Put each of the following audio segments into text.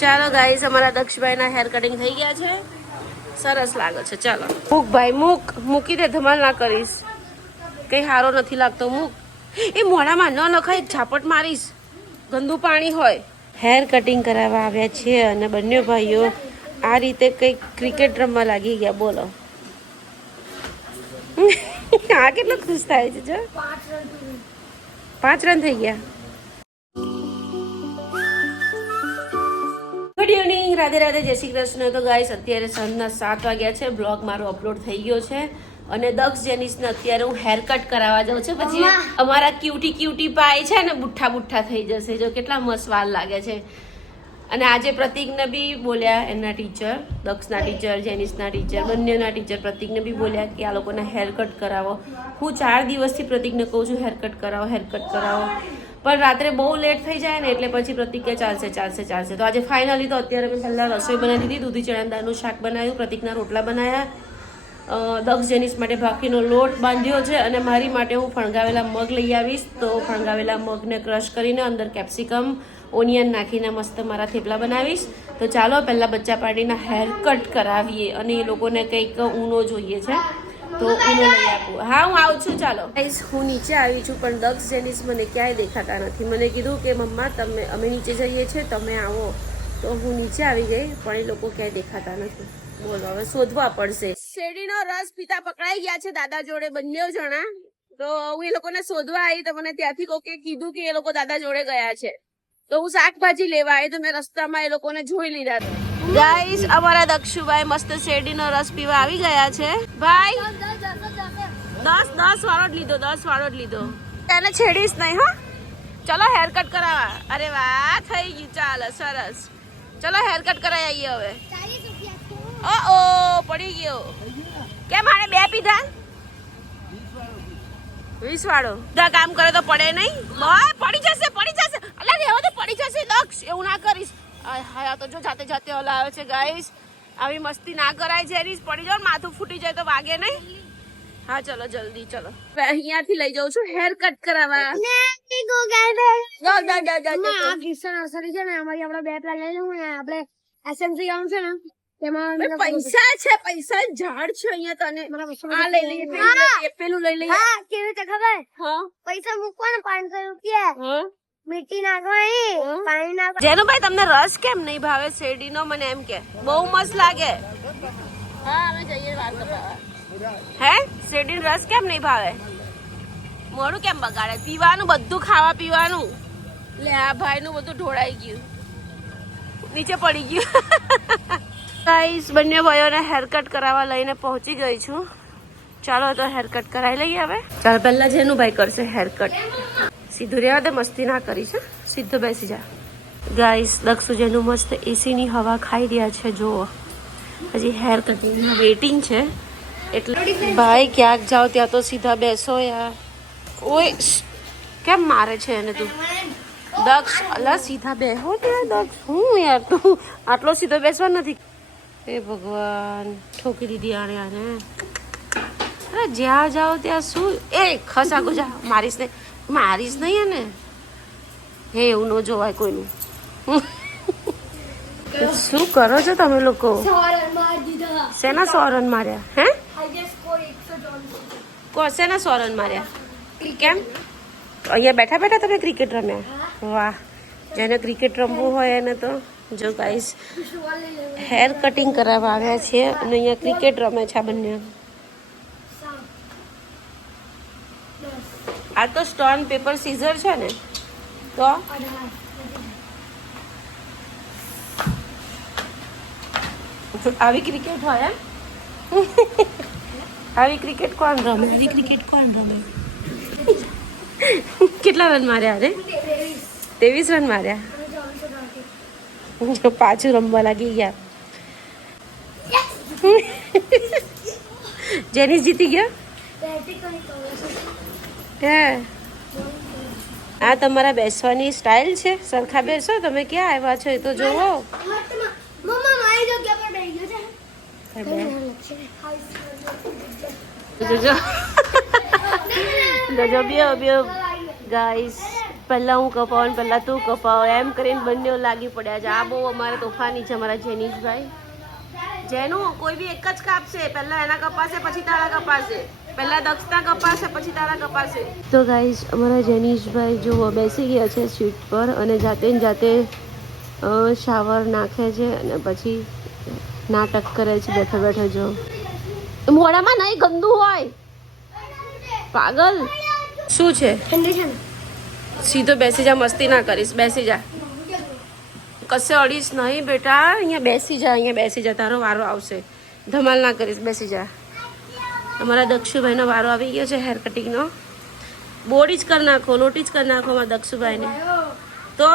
ચાલો ગાઈસ, અમારા દક્ષભાઈના hair cutting થઈ ગયા છે. સરસ લાગે છે. ચાલો મૂક ભાઈ, મૂકી દે, ધમાલ ના કરીશ. કઈ સારો નથી લાગતો, મૂક. એ મોઢામાં ન નખાય, ઝાપટ મારીશ, ગંદુ પાણી હોય. હેર કટિંગ કરાવવા આવ્યા છે અને બંને ભાઈઓ આ રીતે કઈ ક્રિકેટ રમવા લાગી ગયા. બોલો આ કેટલો ખુશ થાય છે. જો 5 રન થઈ ગયા. ગુડ ઇવનિંગ, રાધે રાધે, જય શ્રી કૃષ્ણ. તો ગાઈસ, અત્યારે સાંજના 7 વાગ્યા છે. બ્લોગ મારો અપલોડ થઈ ગયો છે અને દક્ષ જેનિસને અત્યારે હું હેર કટ કરાવવા જાઉં છું. પછી અમારા ક્યુટી પાય છે ને બુઠ્ઠા થઈ જશે. જો કેટલા મસ્ત વાલ લાગે છે. અને આજે પ્રતિકને બી બોલ્યા, એના ટીચર, દક્ષના ટીચર, જેનિસના ટીચર, બંનેના ટીચર પ્રતિકને બી બોલ્યા કે આ લોકોને હેર કટ કરાવો. હું 4 દિવસથી પ્રતિકને કહું છું હેર કટ કરાવો. પણ રાત્રે બહુ લેટ થઈ જાય ને એટલે પછી પ્રતિક કે ચાલશે. તો આજે ફાઇનલી તો અત્યારે મેં પહેલાં રસોઈ બનાવી દીધી. દૂધી ચણા દાળનું શાક બનાવ્યું, પ્રતિકના રોટલા બનાવ્યા, દક્ષ જેનિસ માટે ભાખરીનો લોટ બાંધ્યો છે અને મારી માટે હું ફણગાવેલા મગ લઈ આવીશ. તો ફણગાવેલા મગને ક્રશ કરીને અંદર કેપ્સિકમ, ઓનિયન નાખીને મસ્ત મારા થેપલા બનાવીશ. તો ચાલો પહેલાં બચ્ચા પાર્ટીના હેર કટ કરાવીએ અને એ લોકોને કંઈક ઊનો જોઈએ છે તો ઊનો લઈ આપું. હા, હું આવું છું. ચાલો ગાઈસ, હું નીચે આવી છું પણ દક્ષ જેનિસ મને ક્યાંય દેખાતા નથી. મને કીધું કે મમ્મા અમે નીચે જઈએ છીએ, તમે આવો. તો હું નીચે આવી ગઈ પણ એ લોકો ક્યાંય દેખાતા નથી. બોલો, હવે શોધવા પડશે. શેરડીનો રસ પીતા પકડાઈ ગયા છે દાદા જોડે બંને જણા. તો હું એ લોકોને શોધવા આવી તો મને ત્યાંથી કોકે કીધું કે એ લોકો દાદા જોડે ગયા છે. તો હું શાકભાજી લેવા આવી તો મેં રસ્તામાં એ લોકોને જોઈ લીધા હતા. ગાઈસ, અમારા દક્ષુભાઈ મસ્ત શેરડીનો રસ પીવા આવી ગયા છે. ભાઈ 10 વાળો જ લીધો, 10 વાળો જ લીધો. એને છેડીશ નહીં. હા, ચલો હેર કટ કરાવવા. અરે વાહ, થઈ ગયું. ચાલો, સરસ. ચલો હેર કટ કરાવી આવીએ હવે. ઓ પડી ગયો. કેમ આને 2 પીધા? 20 વાળો. કામ કરે તો પડે નહીં. પડી જશે. અલા રેવો તો પડી જશે. દક્ષ, એવું ના કરીશ. હા, તો જો જાતે હલાવે છે. ગાઈસ, આવી મસ્તી ના કરાય છે. પડી જાવ, માથું ફૂટી જાય તો વાગે નહીં. હા, ચલો જલ્દી ચલો. અહીંયાથી લઈ જાઉં છું હેર કટ કરાવવા. પૈસા છે, પૈસા ઝાડ છે અહીંયા. તને આ લઈ લઈએ, પેલું લઈ લઈએ. કેવી રીતે ખબર? પૈસા મૂકવાના 500 રૂપિયા. મીઠી નાખવાની, પાણી નાખવાનું. જેનુભાઈ, તમને રસ કેમ નહીં ભાવે શેરડીનો? મને એમ કે બહુ મસ્ત લાગે. હા, અમે જઈએ વાળ કપાવવા. હે, શેરડીનો રસ કેમ નહીં ભાવે? મોડું કેમ બગાડે? પીવાનું બધું, ખાવા પીવાનું. લે, આ ભાઈનું બધું ઢોળાઈ ગયું, નીચે પડી ગયું. ગાઈસ, બંને ભાઈઓને હેર કટ કરાવવા લઈને પહોંચી ગઈ છું. ચાલો તો હેર કટ કરાવી લઈએ હવે. ચાલ, પહેલા જેનુભાઈ કરશે હેર કટ. સીધું રહેવા દે, મસ્તી ના કરીશ. સીધો બેસી જા. ગાઈસ, દક્ષુ જેનું મસ્ત એસીની હવા ખાઈ રહ્યા છે. જુઓ, હજી હેર કટિંગમાં વેઇટિંગ છે. એટલે ભાઈ, ક્યાંક જાઓ ત્યાં તો સીધા બેસો યાર. ઓય, કેમ મારે છે એને તું? દક્ષ, અલા સીધા બેહો ત્યાં. દક્ષ, હું યાર, તું આટલો સીધો બેસવા નથી. એ ભગવાન, ઠોકી દીધી આને. અરે જ્યાં જાઓ ત્યાં શું? એ ખસાકો જા. મારીશ નહીં ને. હે, એવું ન જોવાય કોઈનું. શું કરો છો તમે લોકો? શેના 100 રન માર્યા? હે, શેના 100 રન માર્યા? કેમ અહીંયા બેઠા તમે ક્રિકેટ રમ્યા? વાહ, જેને ક્રિકેટ રમવું હોય એને તો. જો ગાઈસ, હેર કટિંગ કરાવવા આવ્યા છે અને અહીંયા ક્રિકેટ રમે છે આ બંને. આ તો સ્ટોન પેપર સીઝર છે ને? તો આવી ક્રિકેટ હોય? આવી ક્રિકેટ કોણ રમે? કેટલા રન માર્યા? અરે 23 રન માર્યા. પાછું રમવા લાગી ગયા. જેનિસ જીતી ગયા. હે, આ તમારા બેસવાની સ્ટાઇલ છે? સરખા બેસો. તમે ક્યાં આવ્યા છો એ તો જોવો. ગાઈસ, પહેલા હું કપાવ ને પહેલા તું કપાવ એમ કરીને બંને લાગી પડ્યા છે. આ બહુ અમારે તોફાની છે અમારા જેનીશભાઈ. જેનું કોઈ બી એક જ કાપશે, પહેલા એના કપાશે પછી તારા કપાશે, પહેલા દક્ષના કપાશે પછી તારા કપાશે. તો ગાઈઝ અમારા જેનીશભાઈ જો બેસી ગયા છે સીટ પર અને જાતે ને જાતે શાવર નાખે છે અને પછી નાટક કરે છે બેઠા બેઠા. જો મોઢામાં નહીં, ગંદુ હોય પાગલ. શું છે? ઠંડી છે ને? સીધો બેસી જા, મસ્તી ના કરીશ, બેસી જા. કશે અડીશ નહીં બેટા, અહીંયા બેસી જા, અહીંયા બેસી જા, તારો વારો આવશે. ધમાલ ના કરીશ, બેસી જા. અમારા દક્ષુભાઈનો વારો આવી ગયો છે હેર કટિંગનો. બોડી જ કરી નાખો, લોટી જ કરી નાખો અમારા દક્ષુભાઈને તો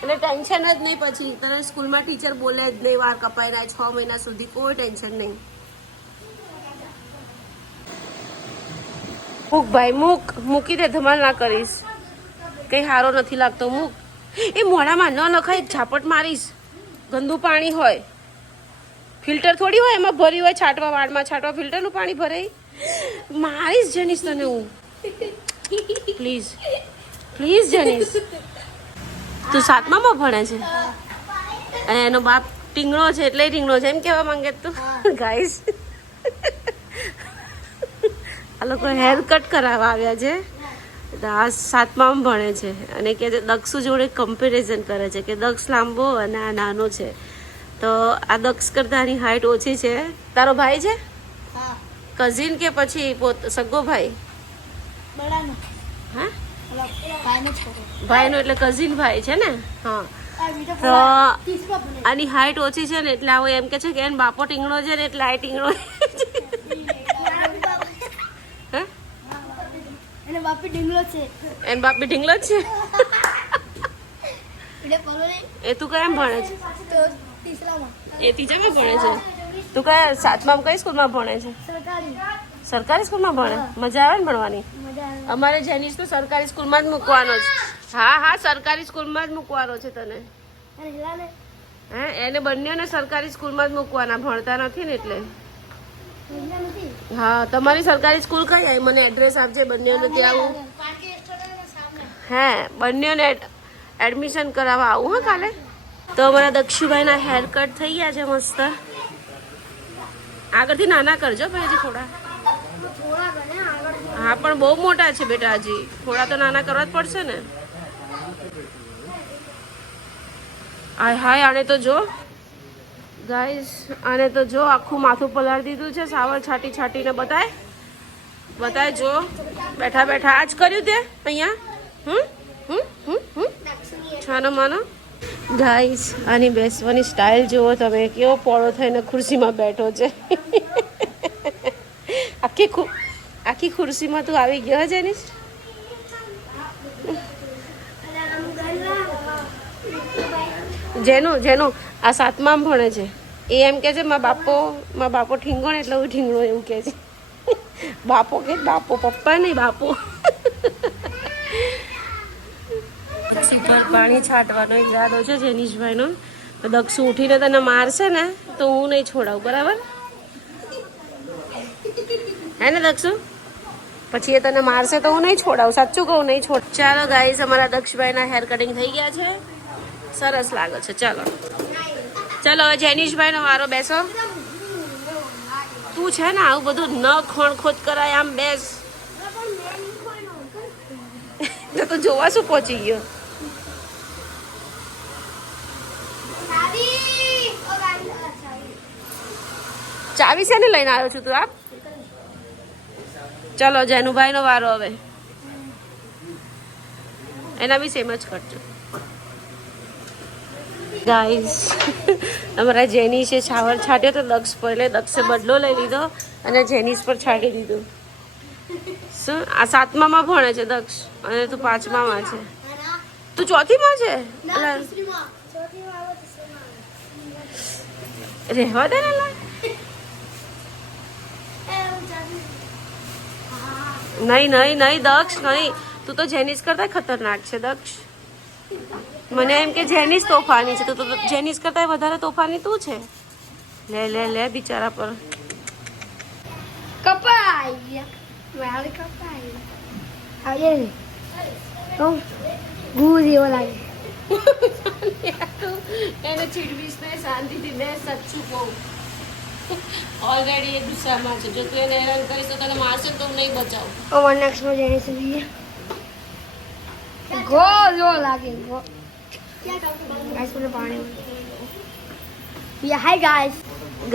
એટલે ટેન્શન જ નહીં. પછી તને સ્કૂલમાં ટીચર બોલે જ નહીં વાર કપાઈ રહ્યા 6 મહિના સુધી, કોઈ ટેન્શન નહીં. મૂક ભાઈ મૂક, મૂકી દે, ધમાલ ના કરીશ, કઈ સારો નથી લાગતો, મૂક. એ મોઢામાં ન નખાય, ઝાપટ મારીશ, ગંદુ પાણી હોય, ફિલ્ટર થોડી હોય એમાં ભરી હોય, છાંટવા વાળમાં છાંટવા ફિલ્ટરનું પાણી ભરાય. મારીશ જેનીશ તને હું, પ્લીઝ પ્લીઝ જેનીશ. તું 7મામાં ભણે છે અને એનો બાપ ટીંગણો છે એટલે ટીંગણો છે એમ કહેવા માંગે તું? ગાઈસ આ લોકો હેર કટ કરાવવા આવ્યા છે. આ 7મામાં ભણે છે અને કે દક્ષુ જોડે કમ્પેરિઝન કરે છે કે દક્ષ લાંબો અને આ નાનો છે. તો આ દક્ષ કરતા આની હાઈટ ઓછી છે. તારો ભાઈ છે? કઝિન કે પછી સગો ભાઈ? હા, ભાઈનો એટલે કઝિન ભાઈ છે ને? હા. તો આની હાઈટ ઓછી છે ને એટલે આવો એમ કે છે કે એને બાપો ટીંગણો છે ને એટલે આ ટીંગણો. એને બાપી ઢીંગલો છે. એને બાપી ઢીંગલો જ છે. એ તું કયા ભણે છે? એ ત્રીજામાં ભણે છે. તું કયા 7મામાં કઈ સ્કૂલમાં ભણે છે? સરકારી સ્કૂલમાં ભણે? મજા આવે ને ભણવાની? અમારે જેનીશ તો સરકારી સ્કૂલમાં જ મૂકવાનો છે. હા હા, સરકારી સ્કૂલમાં જ મૂકવાનો છે તને. હે, એને બંનેને સરકારી સ્કૂલમાં જ મૂકવાના, ભણતા નથી ને એટલે. હા, તમારી સરકારી સ્કૂલ કઈ આવી? મને એડ્રેસ આપજે, બંનેને ત્યાં આવું. હે, બંનેને એડમિશન કરાવવા આવું હા કાલે. તો અમારા દક્ષુભાઈના હેર કટ થઈ ગયા છે મસ્ત. આગળથી નાના કરજો ભાઈ, હજી થોડા. હા પણ બહુ મોટા છે બેટા, હજી થોડા તો નાના કરવા જ પડશે ને. હાય આને તો જો ગાઈસ, આને તો જો આખું માથું પલાળી દીધું છે, સાવર છાટી છાટીને. બતાય જો, બેઠા બેઠા આજ કર્યું તે અહીંયા. છાનો માનો ગાઈસ, આની બેસવાની સ્ટાઇલ જુઓ તમે, કેવો પોળો થઈને ખુરશીમાં બેઠો છે. આખી ખુરશીમાં તું આવી ગયો છે ને. જેનું આ 7મામાં ભણે છે એ એમ કે છે મારા બાપો ઠીંગો ને એટલે હું ઠીંગણો એવું કે છે. બાપો કે બાપો, પપ્પા નહીં બાપો. ઉપર પાણી છાંટવાનો ઈરાદો છે જેનીશભાઈનો. દક્ષુ ઉઠીને તને મારશે ને તો હું નહીં છોડાવું, બરાબર હે ને દક્ષુ? પછી એ તને મારશે તો હું નહીં છોડાવું, સાચું કહું, નહીં છોડ. ચાલો ગાઈસ, અમારા દક્ષભાઈના હેર કટિંગ થઈ ગયા છે, સરસ લાગે છે. ચાલો હવે જેનીશભાઈનો વારો. બેસો. તું છે ને આવું બધું ન ખોણખોદ કરાય, આમ બેસ. તો જોવા શું પહોંચી ગયો? ચાવી છે ને લઈને આવ્યો છું તું? આપ. ચલો જેનુભાઈનો વારો હવે. એના બી સેમ જ કરજો ગાઈસ. અમારા જેનીશે શાવર છાંટ્યો તો દક્ષ પર, એટલે દક્ષે બદલો લઈ લીધો અને જેનીશ પર છાંટી દીધું. શું આ 7મામાં ભણે છે દક્ષ અને તું 5મામાં છે? તું 4થીમાં છે? રહેવા દે ને. નહીં દક્ષ નહીં, તું તો જેનીશ કરતા ખતરનાક છે દક્ષ. મને એમ કે જેનીશ તોફાની છે, તું તો જેનીશ કરતા વધારે તોફાની તું છે. લે બિચારા પર કપાઈ. તો ગુડ એવો લાગે. એને ચીડવીશ ને શાંતિથી બે સચ્ચું કહું. ઓલરેડી એ ગુસ્સામાં છે. જો તું એને હેરાન કરીશ તો તને મારશે તો હું નહીં બચાવું. અમાર નેક્સ્ટમાં જઈને સુધી ગો જો લાગે ગો. ગાઈસ મને પાણી. યા હાય ગાઈસ.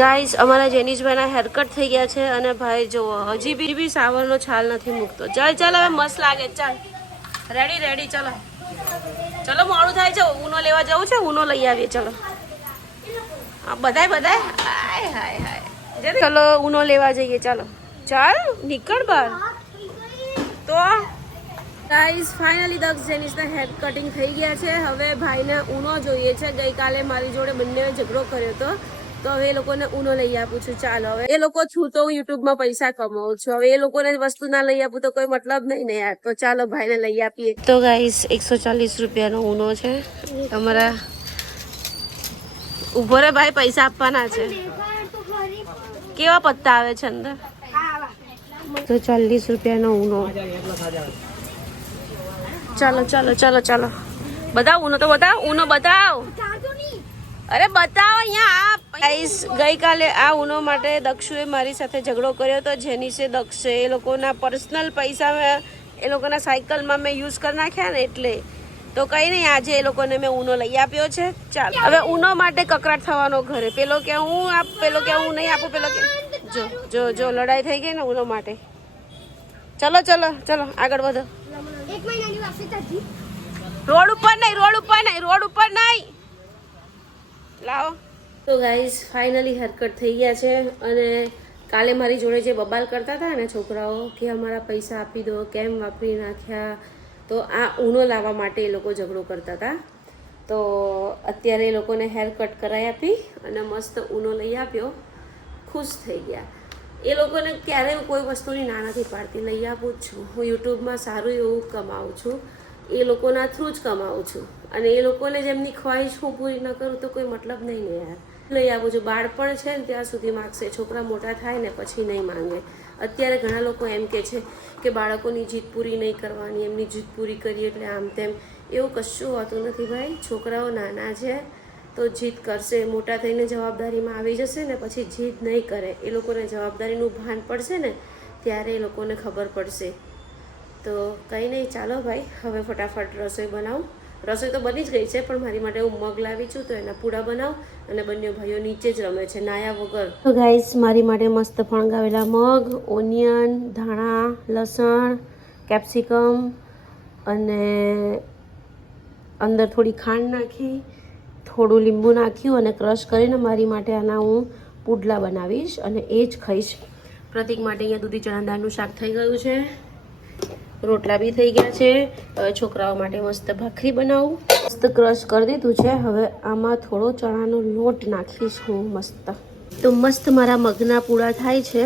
ગાઈસ અમારા જેનીશભાઈના હેરકટ થઈ ગયા છે અને ભાઈ જો હજી બી સાવરનો છાલ નથી મૂકતો. ચાલ ચાલ હવે મસ્ત લાગે. ચાલ રેડી ચલો ચલો મોડું થાય છે. ઊનો લેવા જવું છે. ઊનો લઈ આવીએ. ચલો બધાય હાય હાય ચલો ઊનો લેવા જઈએ. ચાલો ચાલ નીકળ બહાર. તો ગાઈસ ફાઇનલી દક્ષ જેનીશના હેર કટિંગ થઈ ગયા છે. હવે ભાઈને ઊનો જોઈએ છે. ગઈકાલે મારી જોડે બંને ઝઘડો કર્યો હતો તો હવે એ લોકોને ઊનો લઈ આપું છું. ચાલો હવે એ લોકો છું તો હું યુટ્યુબમાં પૈસા કમાઉં છું. હવે એ લોકોને વસ્તુ ના લઈ આપું તો કોઈ મતલબ નહીં ને યાર. તો ચાલો ભાઈને લઈ આપીએ. તો ગાઈસ 140 રૂપિયાનો ઊનો છે અમારા. ઉભો રે ભાઈ, પૈસા આપવાના છે. કેવા પત્તા આવે છે અંદર? 140 રૂપિયાનો ઊનો. ચાલો બતાવ ઊનો તો બતાવ. ઊનો બતાવ. અરે બતાવો અહીંયા. ગાઈસ ગઈકાલે આ ઊનો માટે દક્ષુએ મારી સાથે ઝઘડો કર્યો હતો. જેનીશે દક્ષે એ લોકોના પર્સનલ પૈસા એ લોકોના સાયકલમાં મેં યુઝ કરી નાખ્યા ને એટલે. તો કઈ નહીં, આજે એ લોકોને મેં ઊનો લઈ આપ્યો છે. ચાલ હવે ઊનો માટે કકરાટ થવાનો ઘરે. પેલો કે હું આપ, પેલો કે હું નહીં આપું, પેલો કે જો લડાઈ થઈ ગઈ ને ઊનો માટે. ચલો આગળ વધો. રોડ ઉપર નહીં લાવો. તો ગાઈસ ફાઇનલી હેરકટ થઈ ગયા છે અને કાલે મારી જોડે જે બબાલ કરતા હતા ને છોકરાઓ કે અમારા પૈસા આપી દો, કેમ વાપરી નાખ્યા, તો આ ઊનો લાવવા માટે એ લોકો ઝઘડો કરતા હતા. તો અત્યારે એ લોકોને હેર કટ કરાવી આપી અને મસ્ત ઊનો લઈ આપ્યો. ખુશ થઈ ગયા. એ લોકોને ક્યારેય કોઈ વસ્તુની ના નથી પાડતી, લઈ આપું જ છું. હું યુટ્યુબમાં સારું એવું કમાઉં છું, એ લોકોના થ્રુ જ કમાઉં છું અને એ લોકોને જેમની ખ્વાહિશ હું પૂરી ન કરું તો કોઈ મતલબ નહીં ને યાર. લઈ આપું છું. બાળપણ છે ને ત્યાં સુધી માગશે, છોકરા મોટા થાય ને પછી નહીં માંગે. અત્યારે ઘણા લોકો એમ કે છે કે બાળકોની જીદ પૂરી નહીં કરવાની, એમની જીદ પૂરી કરીએ એટલે આમ તેમ. એવું કશું હોતું નથી ભાઈ. છોકરાઓ નાના છે તો જીદ કરશે, મોટા થઈને જવાબદારીમાં આવી જશે ને પછી જીદ નહીં કરે. એ લોકોને જવાબદારીનું ભાન પડશે ને ત્યારે એ લોકોને ખબર પડશે. તો કંઈ નહીં, ચાલો ભાઈ હવે ફટાફટ રસોઈ બનાવું. રસોઈ તો બની જ ગઈ છે પણ મારી માટે હું મગ લાવી છું તો એના પૂડા બનાવું. અને બંને ભાઈઓ નીચે જ રમે છે નાયા વગર. તો ગાઈસ મારી માટે મસ્ત ફણગાવેલા મગ, ઓનિયન, ધાણા, લસણ, કેપ્સિકમ અને અંદર થોડી ખાંડ નાખી, થોડું લીંબુ નાખ્યું અને ક્રશ કરીને મારી માટે આના હું પુડલા બનાવીશ અને એ જ ખાઈશ. પ્રતિક માટે અહીંયા દૂધી ચણા દાળનું શાક થઈ ગયું છે, રોટલા બી થઈ ગયા છે. હવે છોકરાઓ માટે મસ્ત ભાખરી બનાવું. મસ્ત ક્રશ કરી દીધું છે. હવે આમાં થોડો ચણાનો લોટ નાખીશ હું મસ્ત. તો મસ્ત મારા મગના પૂડા થાય છે.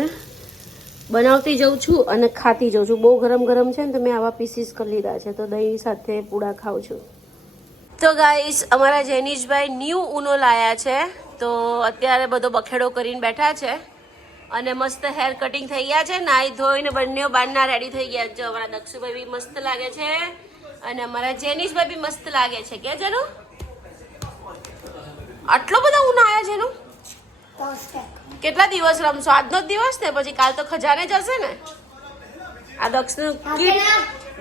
બનાવતી જાઉં છું અને ખાતી જાઉં છું. બહુ ગરમ છે ને તો મેં આવા પીસીસ કરી લીધા છે તો દહીં સાથે પૂડા ખાઉં છું. તો ગાઈસ અમારા જેનીશભાઈ ન્યૂ ઊનો લાયા છે તો અત્યારે બધો બખેડો કરીને બેઠા છે અને મસ્ત હેર કટિંગ થઈ ગયા છે. નાઈ ધોઈને બંને બારના રેડી થઈ ગયા છે. અમારા દક્ષુભાઈ બી મસ્ત લાગે છે અને અમારા જેનીશભાઈ બી મસ્ત લાગે છે. કે જેનું આટલો બધો ઊનો આવ્યા છે એનું? કેટલા દિવસ રમશો? આજનો જ દિવસ ને પછી કાલ તો ખજાને જશે ને. આ દક્ષનું કીટ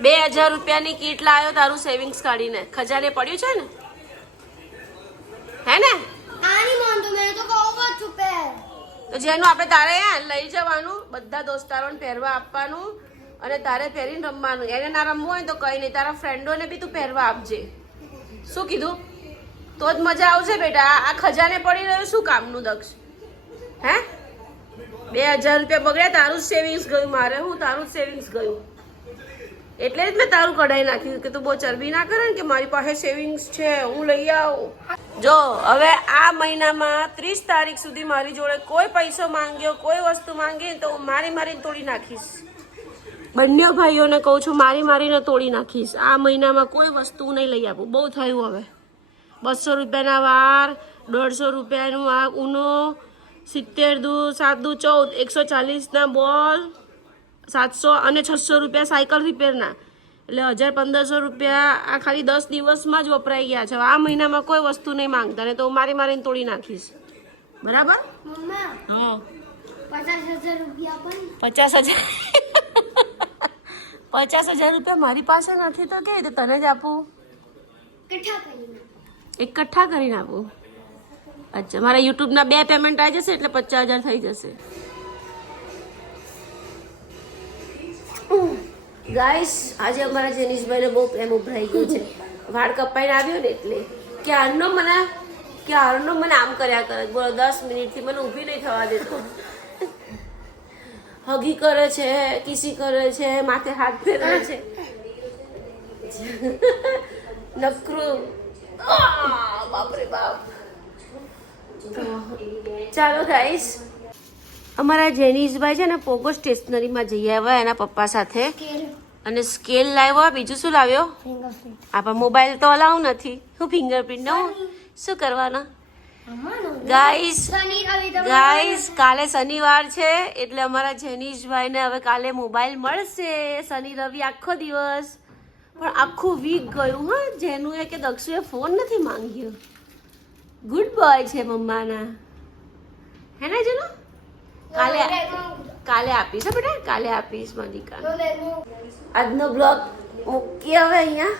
2000 રૂપિયાની કીટ લાવ્યો તારું સેવિંગ્સ કાઢીને. ખજાને પડ્યું છે ને હે ને? તો જેનું આપણે તારે લઈ જવાનું, બધા દોસ્તારોને પહેરવા આપવાનું અને તારે પહેરીને રમવાનું. એને ના રમવું હોય તો કંઈ નહીં, તારા ફ્રેન્ડોને બી તું પહેરવા આપજે. શું કીધું? તો જ મજા આવશે બેટા. આ ખજાને પડી રહ્યું શું કામનું દક્ષ? હે 2000 રૂપિયા બગડ્યા, તારું જ સેવિંગ્સ ગયું. મારે હું તારું જ સેવિંગ્સ ગયું એટલે જ મેં તારું કઢાઈ નાખ્યું કે તું બહુ ચરબી ના કરે ને કે મારી પાસે સેવિંગ્સ છે હું લઈ આવું. જો હવે આ મહિનામાં 30 તારીખ સુધી મારી જોડે કોઈ પૈસો માંગ્યો, કોઈ વસ્તુ માંગી તો હું મારીને તોડી નાખીશ. બંને ભાઈઓને કહું છું મારીને તોડી નાખીશ. આ મહિનામાં કોઈ વસ્તુ નહીં લઈ આપું. બહુ થયું હવે. 200 રૂપિયાના વાર, 150 રૂપિયાનું આ ઊનો, 70 દુ 7 દુ 14, 140ના બોલ, 700 અને 600 રૂપિયા સાયકલ રિપેરના. એટલે 1000-1500 રૂપિયા આ ખાલી 10 દિવસમાં જ વપરાઈ ગયા છે. આ મહિનામાં કોઈ વસ્તુ નહીં માંગતા, ને તો હું મારીને તોડી નાખીશ. બરાબર? મમ્મા હા 50,000 રૂપિયા પણ 50,000 50,000 રૂપિયા મારી પાસે નથી તો કેવી રીતે તને જ આપું? કઠા કરીને એકઠા કરીને આપું. અચ્છા, મારા યુટ્યુબના 2 પેમેન્ટ આવી જશે એટલે 50,000 થઈ જશે. ગાઈસ, આજે અમારા જેનિશભાઈને બહુ પ્રેમ ઉભરાઈ ગયો છે. વાળ કપાઈને આવ્યો ને એટલે ક્યારનો મને આમ કર્યા કરે. બોલો 10 મિનિટથી મને ઊભી નહીં થવા દેતો. હગી કરે છે, કિસી કરે છે, માથે હાથ ફેરવે છે. નકરું બાપરે બાપ. ચાલો ગાઈસ, અમારા જેનિશભાઈ છે ને પોગો સ્ટેશનરીમાં જઈ આવ્યા એના પપ્પા સાથે, અને સ્કેલ લાવ્યો. બીજું શું લાવ્યો? ફિંગરપ્રિન્ટ આપણા મોબાઈલ તો અલાઉ નથી. શું ફિંગરપ્રિન્ટ નો શું કરવાના? ગાઈસ કાલે શનિવાર છે એટલે અમારા જેનિશભાઈને હવે કાલે મોબાઈલ મળશે. શનિ રવિ આખો દિવસ, પણ આખું વીક ગયું. હા, જેનું કે દક્ષુએ ફોન નથી માંગ્યો. ગુડ બોય છે મમ્માના, હે ને જેનો? કાલે આપીશ. હા બેટા, કાલે આપીશ મારી દીકરા. આજનો બ્લોગ મૂકીએ હવે અહીંયા.